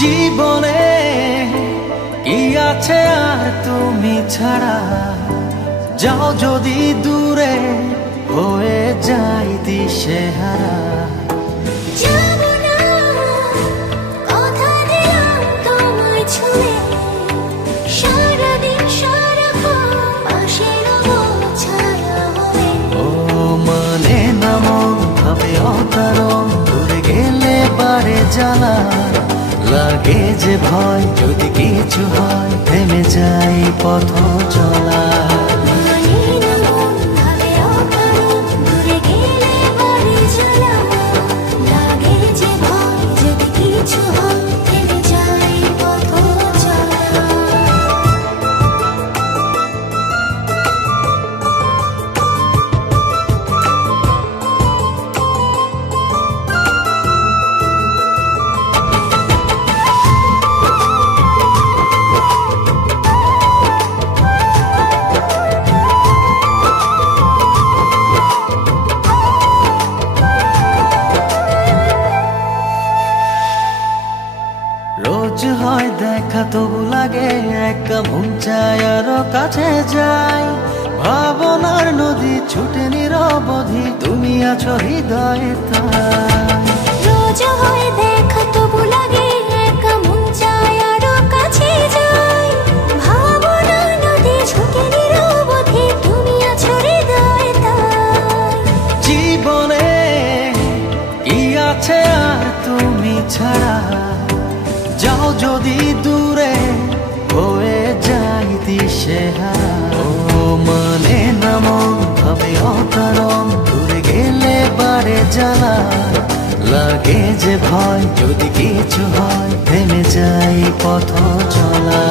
জীবনে কি আছে আর তুমি ছাড়া, যাও যদি দূরে হয়ে যাই দিশেহারা। যাবো না, কথা দিলাম তোমায় ছুঁয়ে, সারাদিন সারাক্ষণ পাশে রবো ছায়া হয়ে। ও মানে না মন ভাবে অকারণ, দূরে গেলে বারে জ্বালা লাগে যে ভয়, যদি কিছু হয় থেমে যাই পথ চলা। মানে না মন ভাবে অকারণ, দূরে গেলে বাড়ি জ্বালা লাগে যে ভয়, যদি কিছু হয় থেমে যাই পথ চলা। রোজ হয় দেখা তবু লাগে একা, মন চায় আরো কাছে যাই। ভাবনার নদী ছুটে নিরবধি, তুমি আছো হৃদয়ে তাই। রোজ হয় দেখা তবু লাগে একা, মন চায় আরো কাছে যাই। ভাবনার নদী ছুটে নিরবধি, তুমি আছো হৃদয়ে তাই। জীবনে কি আছে আর তুমি ছাড়া, যাও যদি দূরে হয়ে যাই দিশেহারা। ও মানে না মন ভাবে অকারণ, দূরে গেলে বারে জ্বালা লাগে যে ভয়, যদি কিছু হয় থেমে যাই পথ চলা।